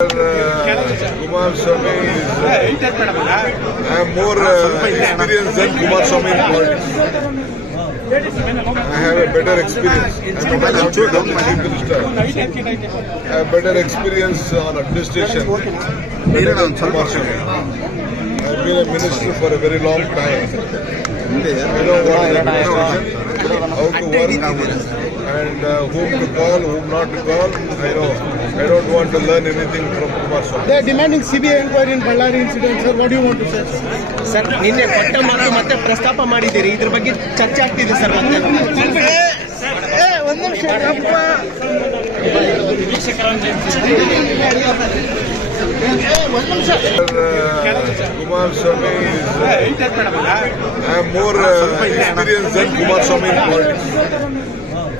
Kumaraswamy is I am more experienced than Kumaraswamy in politics. I have a better experience. I am a chief minister. I have better experience on administration than Kumaraswamy. I have been a minister for a very long time. I know what is administration, how to work, and whom to call, whom not to call. I know. I don't want to learn anything from Kumaraswamy. They are demanding CBI inquiry in Ballari incident, sir. What do you want to say? Sir ನಿನ್ನೆ ಕೊಟ್ಟ ಮಾತು ಮತ್ತೆ ಪ್ರಸ್ತಾಪ ಮಾಡಿದ್ದೀರಿ, ಇದ್ರ ಬಗ್ಗೆ ಚರ್ಚೆ ಆಗ್ತಿದೆ ಸರ್. ಮತ್ತೆ ಒಂದು ನಿಮಿಷ Kumaraswamy is I am more experienced than Kumaraswamy in politics.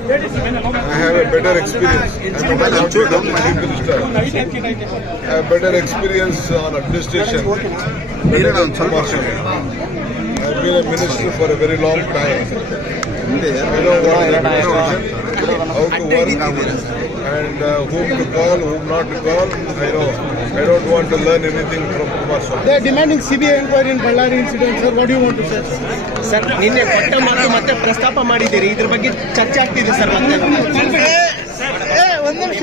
I have a better experience. I am a chief minister. I have better experience on administration than Kumaraswamy. I have been a minister for a very long time. I know what is administration, how to work, and whom to call, whom not to call. I know. I don't want to learn anything from Kumaraswamy. They are demanding CBI inquiry in Ballari incident, sir. What do you want to say? Sir ನಿನ್ನೆ ಕೊಟ್ಟ ಮಾತು ಮತ್ತೆ ಪ್ರಸ್ತಾಪ ಮಾಡಿದ್ದೀರಿ, ಇದ್ರ ಬಗ್ಗೆ ಚರ್ಚೆ ಆಗ್ತಿದೆ ಸರ್. ಮತ್ತೆ ಒಂದು ನಿಮಿಷ